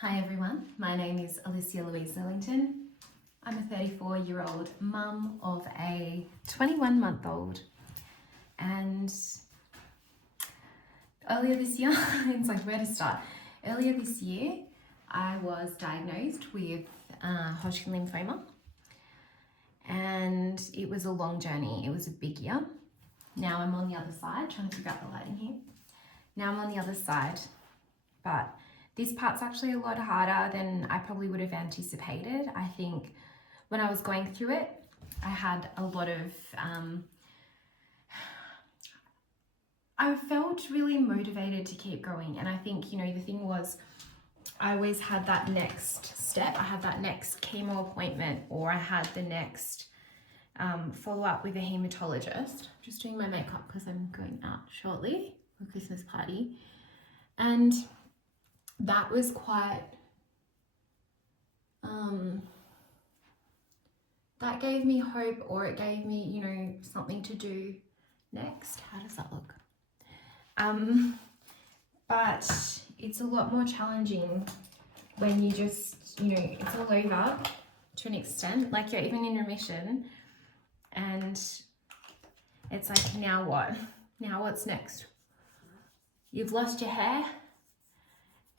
Hi everyone, my name is Alicia Louise Lillington. I'm a 34-year-old mum of a 21-month-old, and earlier this year, it's like where to start. Earlier this year, I was diagnosed with Hodgkin lymphoma, and it was a long journey. It was a big year. Now I'm on the other side, trying to figure out the lighting here. Now I'm on the other side, but this part's actually a lot harder than I probably would have anticipated. I think when I was going through it, I had a lot of, I felt really motivated to keep going. And I think, the thing was, I always had that next step. I had that next chemo appointment, or I had the next follow up with a hematologist. I'm just doing my makeup because I'm going out shortly for a Christmas party. And that was quite, that gave me hope, or it gave me, something to do next. How does that look? But it's a lot more challenging when you just, it's all over to an extent, like you're even in remission, and it's like, now what? Now what's next? You've lost your hair.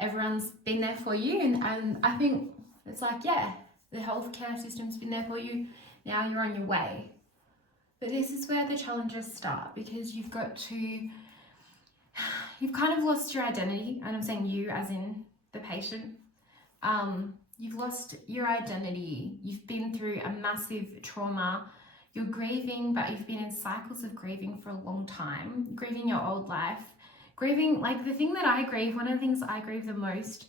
Everyone's been there for you, and I think it's like, yeah, the healthcare system's been there for you, now you're on your way. But this is where the challenges start, because you've kind of lost your identity, and I'm saying you as in the patient. You've lost your identity, you've been through a massive trauma, you're grieving, but you've been in cycles of grieving for a long time, grieving your old life. Grieving, like the thing that I grieve, one of the things I grieve the most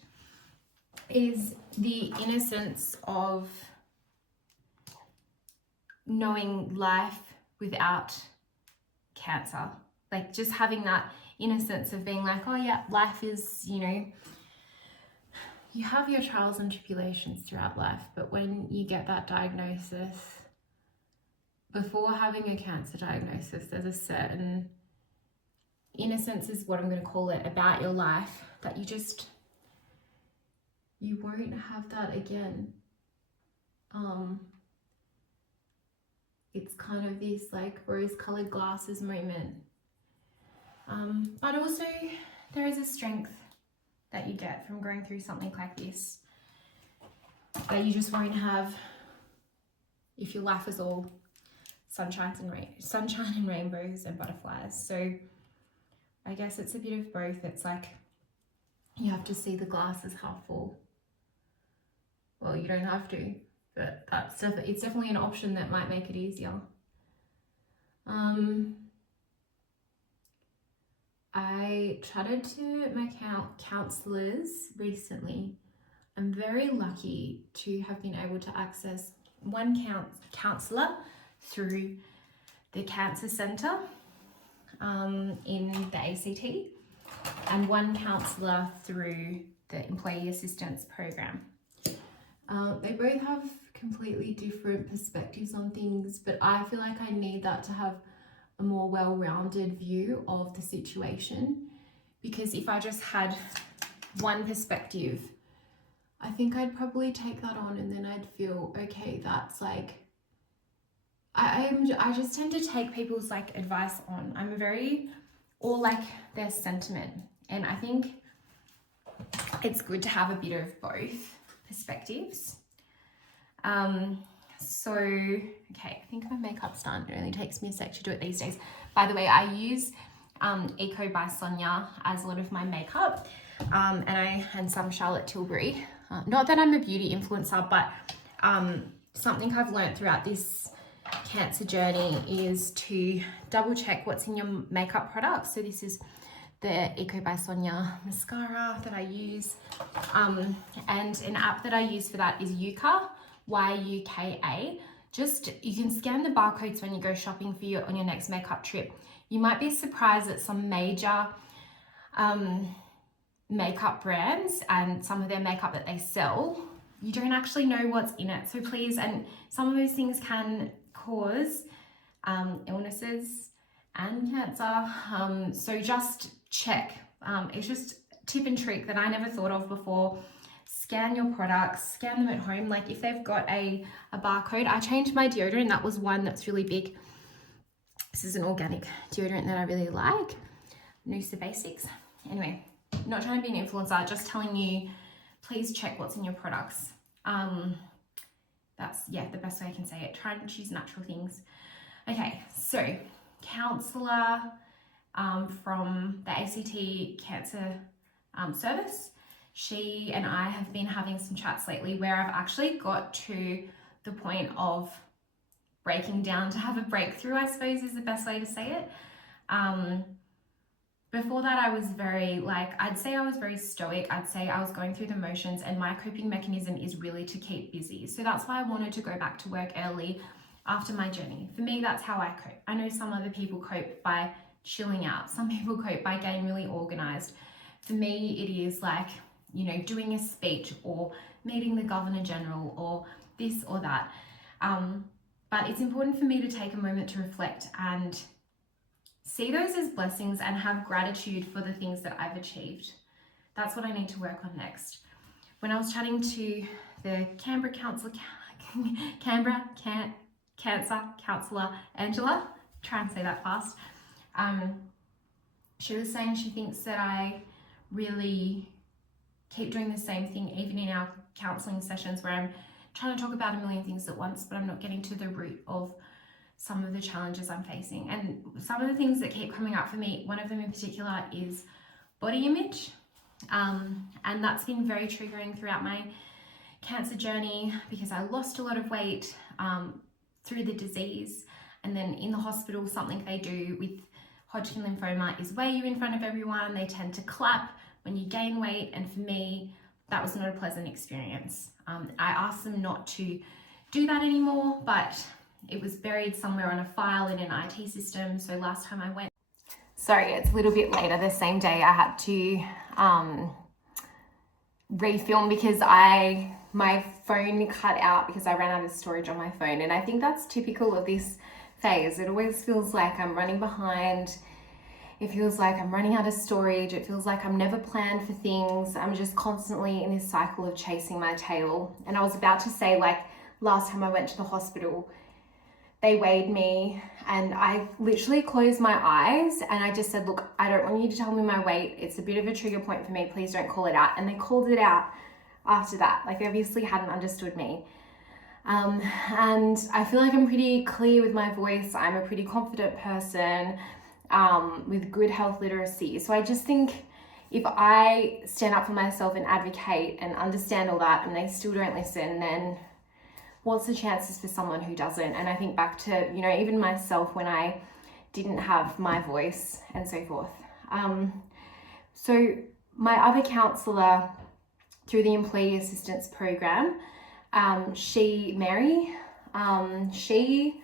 is the innocence of knowing life without cancer. Like just having that innocence of being like, oh yeah, life is, you have your trials and tribulations throughout life, but when you get that diagnosis, before having a cancer diagnosis, there's a certain innocence, is what I'm going to call it, about your life that you won't have that again. It's kind of this like rose-colored glasses moment. But also there is a strength that you get from going through something like this that you just won't have if your life is all sunshine and rainbows and butterflies. So I guess it's a bit of both. It's like you have to see the glass as half full. Well, you don't have to, but it's definitely an option that might make it easier. I chatted to my counsellors recently. I'm very lucky to have been able to access one counsellor through the Cancer Centre in the ACT, and one counsellor through the Employee Assistance Program. They both have completely different perspectives on things, but I feel like I need that to have a more well-rounded view of the situation, because if I just had one perspective, I think I'd probably take that on and then I'd feel, okay, that's like, I just tend to take people's like advice on. or like their sentiment. And I think it's good to have a bit of both perspectives. Okay, I think my makeup's done. It only takes me a sec to do it these days. By the way, I use Eco by Sonia as a lot of my makeup, and some Charlotte Tilbury. Not that I'm a beauty influencer, but something I've learned throughout this cancer journey is to double check what's in your makeup products. So this is the Eco by Sonia mascara that I use, and an app that I use for that is Yuka, YUKA. You can scan the barcodes when you go shopping on your next makeup trip. You might be surprised at some major makeup brands and some of their makeup that they sell. You don't actually know what's in it. So please, and some of those things can cause illnesses and cancer. So just check. It's just a tip and trick that I never thought of before. scan your products, scan them at home. Like if they've got a barcode, I changed my deodorant. That was one that's really big. This is an organic deodorant that I really like. Noosa Basics. Anyway, not trying to be an influencer, just telling you, please check what's in your products. That's, yeah, the best way I can say it. Try and choose natural things. Okay, so counsellor from the ACT Cancer Service. She and I have been having some chats lately where I've actually got to the point of breaking down to have a breakthrough, I suppose is the best way to say it. Before that, I was very, I'd say I was very stoic. I'd say I was going through the motions, and my coping mechanism is really to keep busy. So that's why I wanted to go back to work early after my journey. For me, that's how I cope. I know some other people cope by chilling out. Some people cope by getting really organized. For me, it is doing a speech or meeting the Governor General or this or that. But it's important for me to take a moment to reflect and see those as blessings and have gratitude for the things that I've achieved. That's what I need to work on next. When I was chatting to the Cancer counsellor, Angela, try and say that fast, she was saying she thinks that I really keep doing the same thing even in our counselling sessions where I'm trying to talk about a million things at once, but I'm not getting to the root of some of the challenges I'm facing. And some of the things that keep coming up for me, one of them in particular is body image. And that's been very triggering throughout my cancer journey because I lost a lot of weight through the disease. And then in the hospital, something they do with Hodgkin lymphoma is weigh you in front of everyone. They tend to clap when you gain weight. And for me, that was not a pleasant experience. I asked them not to do that anymore, but it was buried somewhere on a file in an IT system. So last time I went, sorry, it's a little bit later, the same day I had to refilm because my phone cut out because I ran out of storage on my phone. And I think that's typical of this phase. It always feels like I'm running behind. It feels like I'm running out of storage. It feels like I'm never planned for things. I'm just constantly in this cycle of chasing my tail. And I was about to say, last time I went to the hospital, they weighed me and I literally closed my eyes and I just said, look, I don't want you to tell me my weight. It's a bit of a trigger point for me. Please don't call it out. And they called it out after that. They obviously hadn't understood me. And I feel like I'm pretty clear with my voice. I'm a pretty confident person with good health literacy. So I just think if I stand up for myself and advocate and understand all that and they still don't listen, then what's the chances for someone who doesn't? And I think back to, even myself when I didn't have my voice and so forth. So my other counsellor through the Employee Assistance Program, Mary, she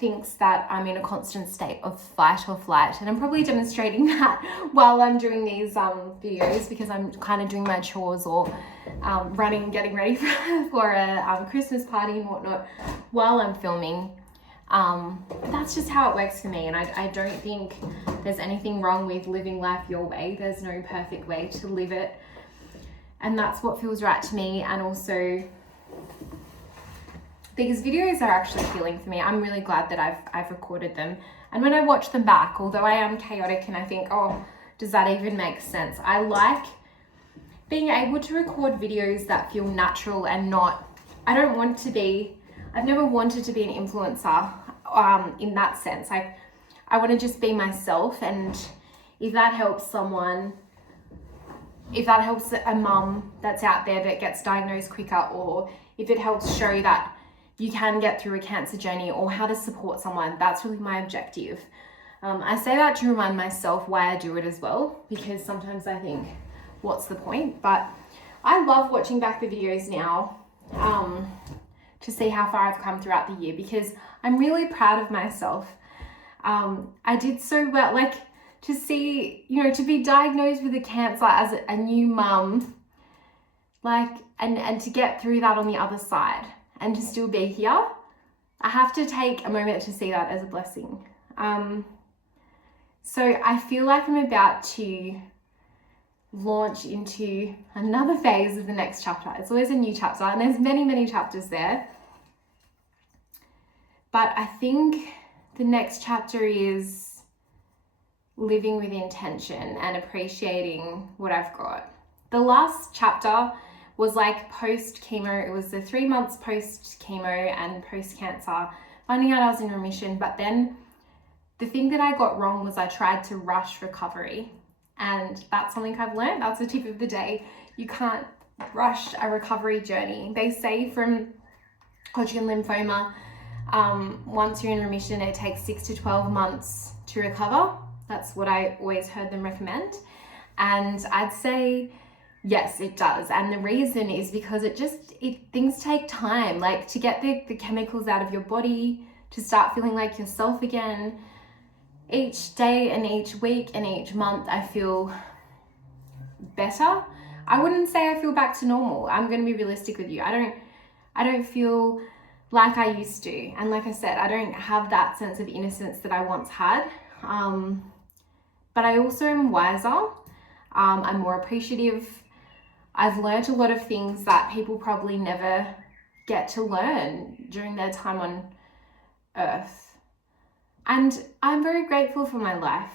thinks that I'm in a constant state of fight or flight. And I'm probably demonstrating that while I'm doing these videos because I'm kind of doing my chores or getting ready for a Christmas party and whatnot while I'm filming. That's just how it works for me. And I don't think there's anything wrong with living life your way. There's no perfect way to live it. And that's what feels right to me. And also, these videos are actually healing for me. I'm really glad that I've recorded them. And when I watch them back, although I am chaotic and I think, oh, does that even make sense? I like being able to record videos that feel natural and not, I've never wanted to be an influencer in that sense. I want to just be myself. And if that helps someone, if that helps a mum that's out there that gets diagnosed quicker, or if it helps show that you can get through a cancer journey or how to support someone, that's really my objective. I say that to remind myself why I do it as well, because sometimes I think, what's the point? But I love watching back the videos now to see how far I've come throughout the year, because I'm really proud of myself. I did so well, to see, to be diagnosed with a cancer as a new mum, and to get through that on the other side and to still be here, I have to take a moment to see that as a blessing. So I feel like I'm about to launch into another phase of the next chapter. It's always a new chapter, and there's many, many chapters there. But I think the next chapter is living with intention and appreciating what I've got. The last chapter was like post chemo. It was the 3 months post chemo and post cancer, finding out I was in remission. But then the thing that I got wrong was I tried to rush recovery. And that's something I've learned. That's the tip of the day. You can't rush a recovery journey. They say from Hodgkin lymphoma, once you're in remission, it takes 6 to 12 months to recover. That's what I always heard them recommend. And I'd say, yes, it does. And the reason is because things take time, like to get the chemicals out of your body, to start feeling like yourself again. Each day and each week and each month, I feel better. I wouldn't say I feel back to normal. I'm going to be realistic with you. I don't feel like I used to. And like I said, I don't have that sense of innocence that I once had. But I also am wiser. I'm more appreciative. I've learned a lot of things that people probably never get to learn during their time on earth. And I'm very grateful for my life.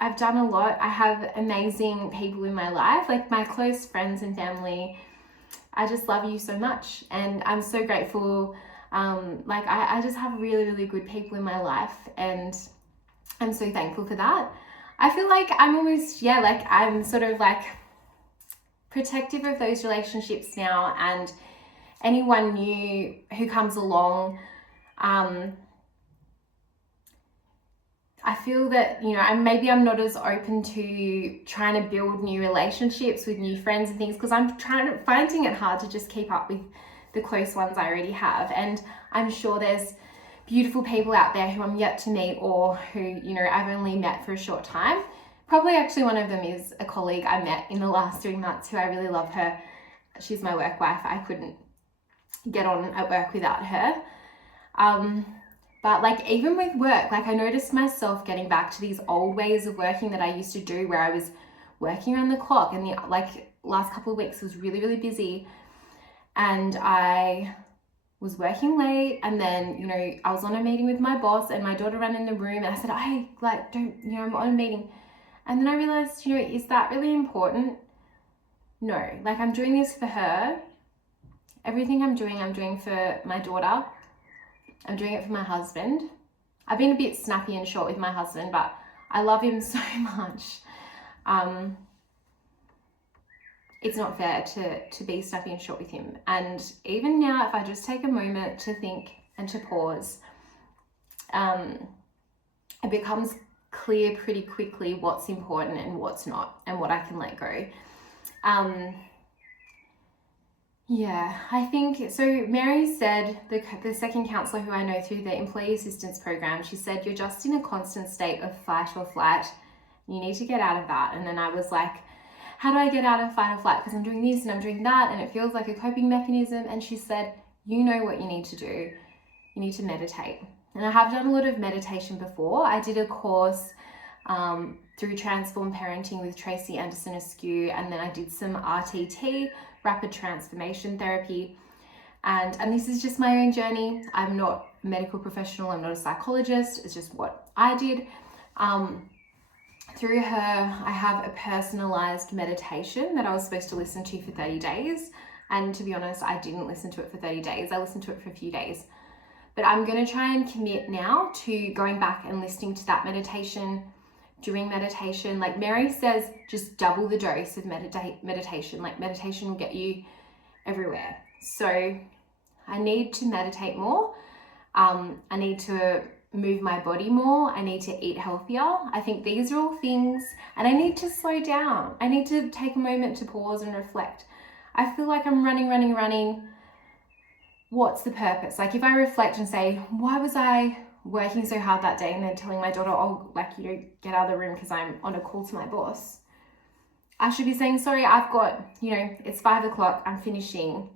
I've done a lot. I have amazing people in my life, like my close friends and family. I just love you so much. And I'm so grateful. I just have really, really good people in my life. And I'm so thankful for that. I feel like I'm almost, I'm sort of like protective of those relationships now. And anyone new who comes along, I feel that, maybe I'm not as open to trying to build new relationships with new friends and things, because I'm finding it hard to just keep up with the close ones I already have. And I'm sure there's beautiful people out there who I'm yet to meet, or who, I've only met for a short time. Probably actually one of them is a colleague I met in the last 3 months who I really love her. She's my work wife. I couldn't get on at work without her. But even with work, I noticed myself getting back to these old ways of working that I used to do, where I was working around the clock, and the last couple of weeks was really, really busy, and I was working late, and then, I was on a meeting with my boss, and my daughter ran in the room, and I said, hey, I'm on a meeting. And then I realized, is that really important? No, I'm doing this for her. Everything I'm doing for my daughter. I'm doing it for my husband. I've been a bit snappy and short with my husband, but I love him so much. It's not fair to be snappy and short with him. And even now, if I just take a moment to think and to pause, it becomes clear pretty quickly what's important and what's not, and what I can let go. I think, so Mary said, the second counsellor who I know through the employee assistance program, she said, you're just in a constant state of fight or flight. You need to get out of that. And then I was like, how do I get out of fight or flight? Because I'm doing this and I'm doing that, and it feels like a coping mechanism. And she said, you know what you need to do. You need to meditate. And I have done a lot of meditation before. I did a course through Transform Parenting with Tracy Anderson Askew, and then I did some RTT, Rapid Transformation Therapy. And this is just my own journey. I'm not a medical professional. I'm not a psychologist. It's just what I did. Through her, I have a personalized meditation that I was supposed to listen to for 30 days. And to be honest, I didn't listen to it for 30 days. I listened to it for a few days. But I'm going to try and commit now to going back and listening to that meditation, doing meditation. Like Mary says, just double the dose of meditation. Meditation will get you everywhere. So I need to meditate more. I need to move my body more. I need to eat healthier. I think these are all things, and I need to slow down. I need to take a moment to pause and reflect. I feel like I'm running. What's the purpose? If I reflect and say, why was I working so hard that day, and then telling my daughter, get out of the room because I'm on a call to my boss. I should be saying, sorry, I've got, it's 5 o'clock, I'm finishing,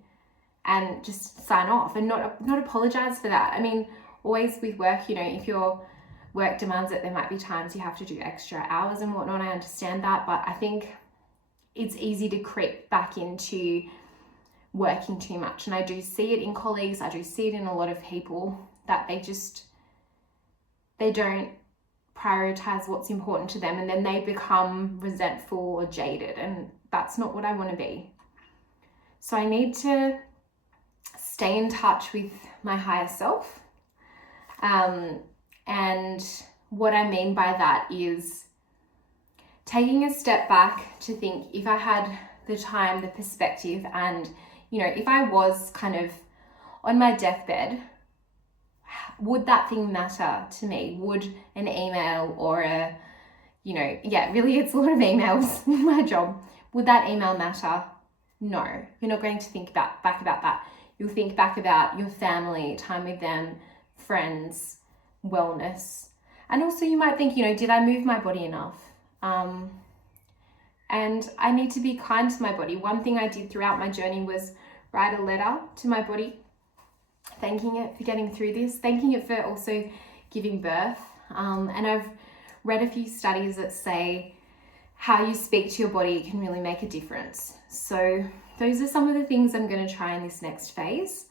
and just sign off and not apologize for that. I mean, always with work, if your work demands it, there might be times you have to do extra hours and whatnot. I understand that, but I think it's easy to creep back into working too much. And I do see it in colleagues, I do see it in a lot of people, that they don't prioritize what's important to them, and then they become resentful or jaded, and that's not what I want to be. So I need to stay in touch with my higher self. And what I mean by that is taking a step back to think, if I had the time, the perspective, and, you know, if I was kind of on my deathbed, would that thing matter to me? Would an email or a, you know, yeah, really it's a lot of emails in my job. Would that email matter? No, you're not going to think back about that. You'll think back about your family, time with them, friends, wellness. And also you might think, you know, did I move my body enough? And I need to be kind to my body. One thing I did throughout my journey was write a letter to my body, thanking it for getting through this, thanking it for also giving birth. And I've read a few studies that say how you speak to your body can really make a difference. So those are some of the things I'm going to try in this next phase.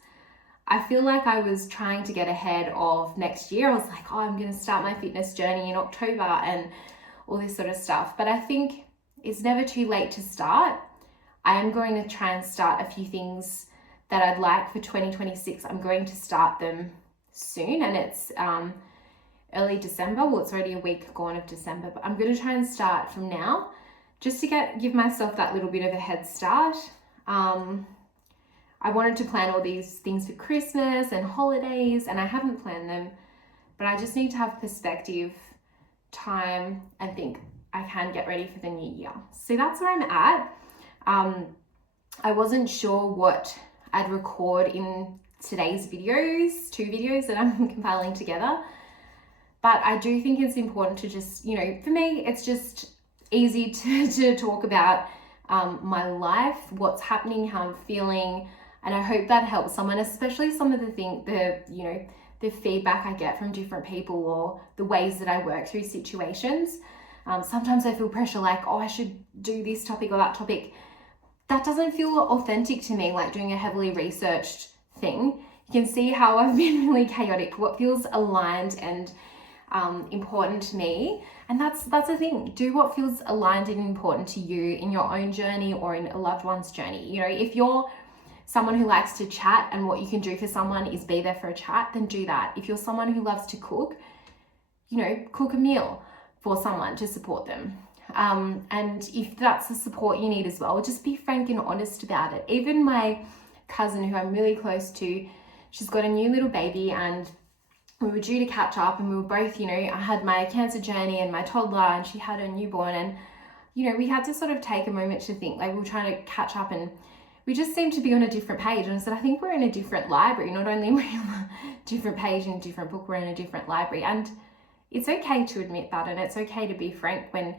I feel like I was trying to get ahead of next year. I was like, oh, I'm going to start my fitness journey in October and all this sort of stuff. But I think it's never too late to start. I am going to try and start a few things that I'd like for 2026. I'm going to start them soon, and it's early December. Well, it's already a week gone of December, but I'm going to try and start from now just to give myself that little bit of a head start. I wanted to plan all these things for Christmas and holidays, and I haven't planned them, but I just need to have perspective, time, and think I can get ready for the new year. So that's where I'm at. I wasn't sure what I'd record in today's videos, 2 videos that I'm compiling together, but I do think it's important to just, you know, for me, it's just easy to talk about my life, what's happening, how I'm feeling, and I hope that helps someone, especially some of the feedback I get from different people or the ways that I work through situations. Sometimes I feel pressure, like, oh, I should do this topic or that topic. That doesn't feel authentic to me, like doing a heavily researched thing. You can see how I've been really chaotic. What feels aligned and important to me, and that's the thing. Do what feels aligned and important to you in your own journey or in a loved one's journey. You know, if you're someone who likes to chat and what you can do for someone is be there for a chat, then do that. If you're someone who loves to cook, you know, cook a meal for someone to support them. And if that's the support you need as well, just be frank and honest about it. Even my cousin, who I'm really close to, she's got a new little baby, and we were due to catch up, and we were both, you know, I had my cancer journey and my toddler, and she had her newborn, and, you know, we had to sort of take a moment to think, like, we were trying to catch up, and we just seemed to be on a different page. And I said, I think we're in a different library. Not only are we on a different page in a different book, we're in a different library. And it's okay to admit that, and it's okay to be frank when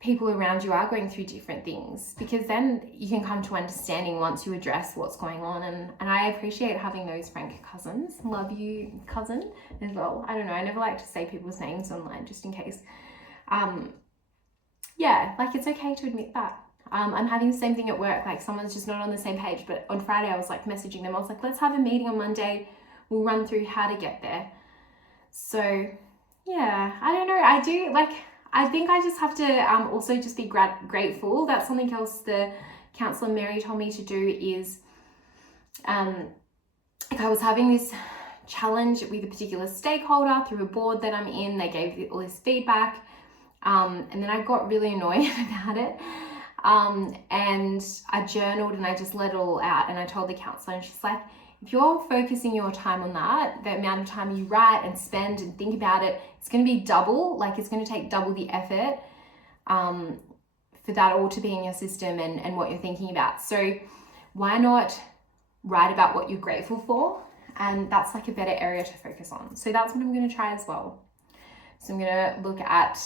people around you are going through different things, because then you can come to understanding once you address what's going on. And I appreciate having those frank cousins. Love you, cousin, as well. I don't know, I never like to say people's names online just in case. Yeah, like, it's okay to admit that. I'm having the same thing at work, like someone's just not on the same page, but on Friday I was like messaging them. I was like, let's have a meeting on Monday. We'll run through how to get there. So yeah, I don't know. I think I just have to also just be grateful. That's something else the counsellor Mary told me to do is, like, I was having this challenge with a particular stakeholder through a board that I'm in. They gave all this feedback, and then I got really annoyed about it. And I journaled and I just let it all out, and I told the counsellor, and she's like, if you're focusing your time on that, the amount of time you write and spend and think about it, it's going to be double, like it's going to take double the effort for that all to be in your system and what you're thinking about. So why not write about what you're grateful for? And that's like a better area to focus on. So that's what I'm going to try as well. So I'm going to look at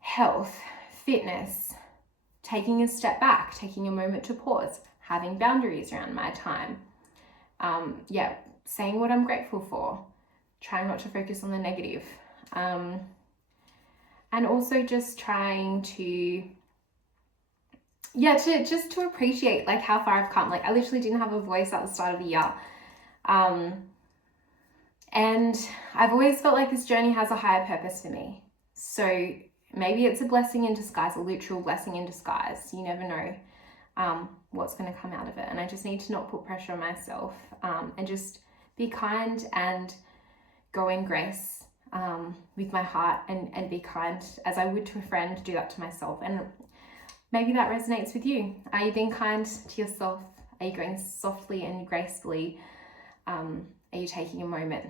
health, fitness, taking a step back, taking a moment to pause, having boundaries around my time. Saying what I'm grateful for, trying not to focus on the negative. And also just trying to yeah, just to appreciate like how far I've come. Like I literally didn't have a voice at the start of the year. And I've always felt like this journey has a higher purpose for me. So maybe it's a blessing in disguise, a literal blessing in disguise. You never know what's going to come out of it. And I just need to not put pressure on myself, and just be kind and go in grace with my heart, and be kind as I would to a friend, do that to myself. And maybe that resonates with you. Are you being kind to yourself? Are you going softly and gracefully? Are you taking a moment?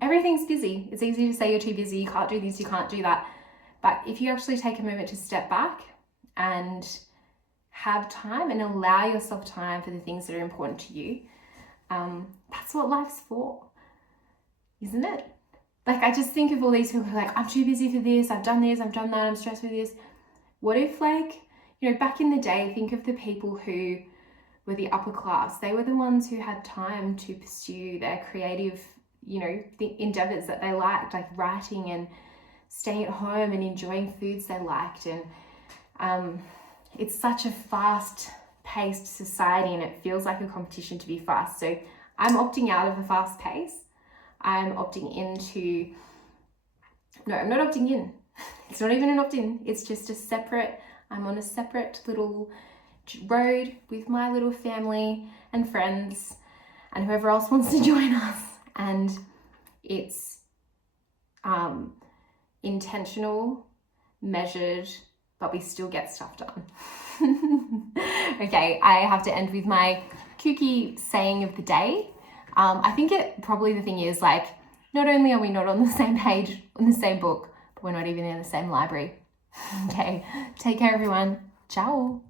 Everything's busy. It's easy to say you're too busy, you can't do this, you can't do that. But if you actually take a moment to step back and have time and allow yourself time for the things that are important to you, that's what life's for, isn't it? Like I just think of all these people who are like, I'm too busy for this, I've done this, I've done that, I'm stressed with this. What if, like, you know, back in the day, think of the people who were the upper class. They were the ones who had time to pursue their creative, you know, the endeavors that they liked, like writing and staying at home and enjoying foods they liked. And it's such a fast-paced society, and it feels like a competition to be fast. So I'm opting out of a fast pace. I'm opting into, no, I'm not opting in. It's not even an opt-in. It's just a separate, I'm on a separate little road with my little family and friends and whoever else wants to join us. And it's intentional, measured, but we still get stuff done. Okay, I have to end with my kooky saying of the day. I think the thing is, like, not only are we not on the same page, on the same book, but we're not even in the same library. Okay, take care everyone. Ciao.